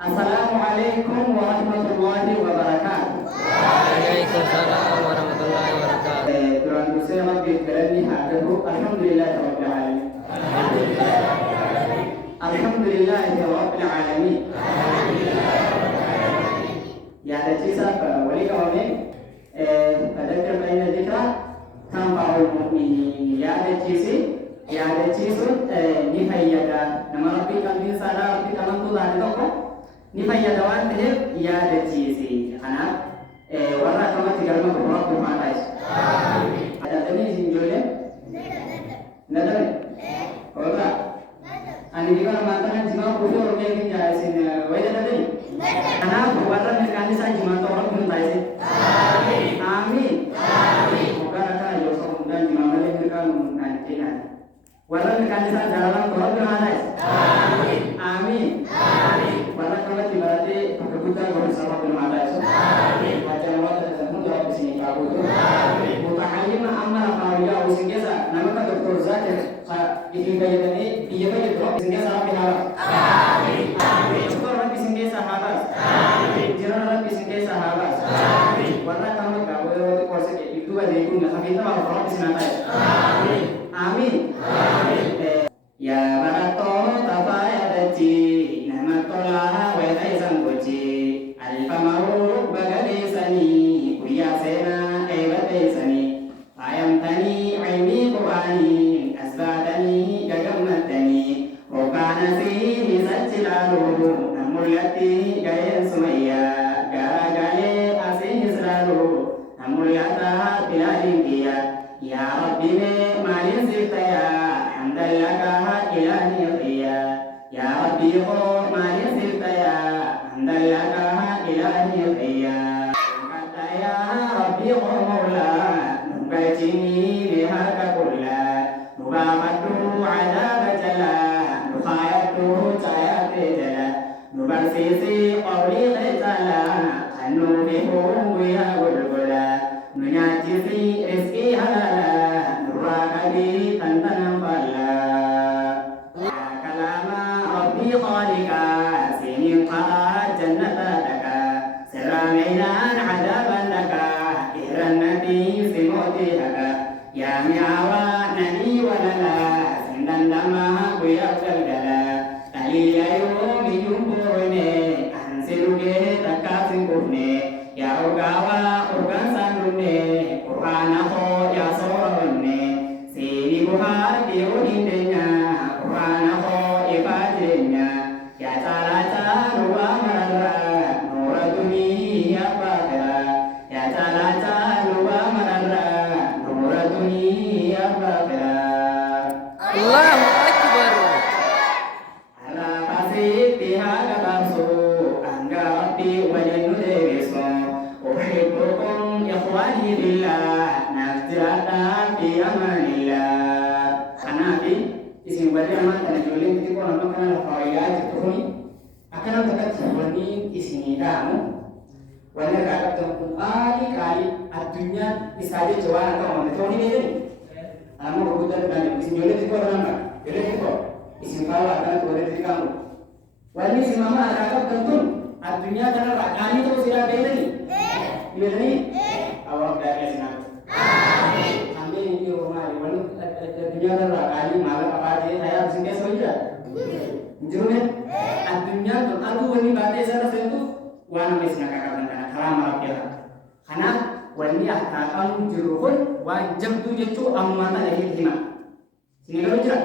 Assalamualaikum warahmatullahi wabarakatuh. Waalaikumsalam warahmatullahi wabarakatuh. Duraan dursee rabbiif galanni haa gahu. Alhamdulillahi rabbil alamin. Alhamdulillahi rabbil alamin. Yaadachiisaaf walii qabame fadakkir fa inna dhikra tanfa'ul mu'miniin. Yaadachiisuun ni fayyada. Nama rabbii qalbiin saalaa rabbii amantuu taate tokko ni fayyada waan ta'eef yaadachiisi. Kanaaf warra akkamatti galma gurguraa gurmaa taa'is. Addatanii isin ijoollee? Nadame? Oolaa? Ani dibara maantana jimaa kuufii orgee fi isin wayya dadanii? Kanaaf warra mirgaan isaa jimaa ta'uu rabbi nu taa'ise. Amiin. Hoggaan akkana yoo ta'u hundaan jimaa malee mirgaan nu naan keenyaan. Warra mirgaan isaa jaalalaan ta'uu rabbi nu taa'ise. Amiin. Warra akkamatti baratee bakka guddaa gorsa rabbi nu taa'ise. Muta'allima amma rafaawiyyaa isin keessa namoota Dr. Zakir isin fayyadamee biyya fayyadu rabbi isin keessa rabbi haa baasu. Doktor rabbi isin keessa haa baasu. Jiran rabbi isin keessa haa baasu. Warra akkama gaaboo yeroo xiqqoo seqe dudduuba deebiin hafiidama rabbi isin haa taa'e. Amiin. Yaa barattoota fayyadachi nama tolaa wayita isan gochi alfama'uu bagadeessanii guyyaa seenaa eebbateessanii faayamtanii ilmii quraanii asbaatanii gagammattanii hoggaana siinii sachi laaluu nan mul'atti ga'een sumayyaa gaagalee asiinis laaluu nan mul'ata bilaaliin kiyya yaa rabbi mee maaliin sirtayaa handallaqaa ilaanii qiyya yaa rabbi koo maaliin sirtayaa handallaqaa ilaanii qiyya ya rabbi qawla nubajini bihaka kulla nubamadu adaba jala nukhayatu cayate jala nubarsisi qawli qitala anubihu ya gulgula nunyajisi rizki halala nurakadi tantanam falla ya kalama rabbi khalika sinin qara jannata daka siraminan adaban daka ihran nabi simoti daka ya mi'awa nani walala sindan dama kuyak galgala taliya yomi yumpurne ansiruge taka singkufne ya ugawa urgan sandune qur'ana ho ya sorone sini buhar diunindenya qur'ana ho ifajenya ya cala ruwa marara nura dunia bakara ya cala ruwa marara nura dunia bakara Allahu Akbar. ala pasti pihak kabarsu angga rabbi wajenu dewiso uhibbukum ikhwani billah naftirata fi amanillah kanabi isin bari aman kana jolin titi ko nama kana lafawaya jituhuni akan takat wani isini damu wani kakak tempu kali adunya isaje jawa atau mana toni ni kamu kebutuhan dengan isin jolin titi ko nama jolin titi ko isin kawa akan jolin titi kamu wani si mama kakak tentu adunya kana kali tu sila beda ni beda ni awak dari asin aku amin ini rumah wani adunya kana kali malam apa aja saya isin kes saja Jurune adunya tu aku wani bate sana sentu wana mesna kakak kana kalama rabbia kana wani ahkam juruhun wajib tu jechu ammata lahir hima sini kalau jira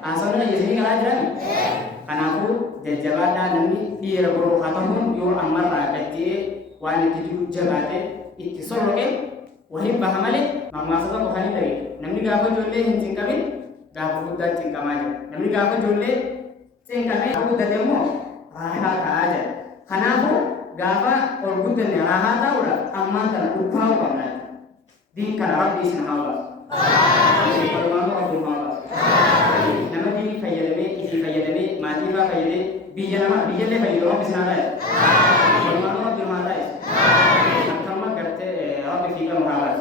asalnya ya sini kalau jira kana aku jajabada nami dira buru khatahun yo amara kati wani tidu jabate itti soroke wahib bahamale mamasada ko khani lagi namni gafa jolle hin kabin gafa budda cinkamaja namni gafa jolle cinkame aku dademo raha aja kanafu gafa or budda ne raha taura amma tan upau kamna din kana rabbi subhanahu amin parmanu abdul mawla nama dini fayyadame isi fayyadame mati fa fayyade biyyale fayyado rabbi subhanahu parmanu abdul mawla akama garte rabbi fika muhammad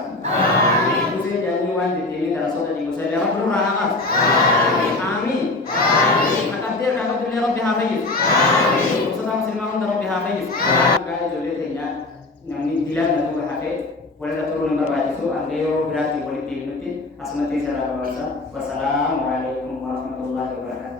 usse janji wan de temi tarasota di usse rabbi raha amin akabdir ka rabbi hafiz namni dilan na tuga hafe wala turu number baajisu angayo birati walitti binutti asmati sala wa salamu alaikum wa rahmatullahi wa barakatuh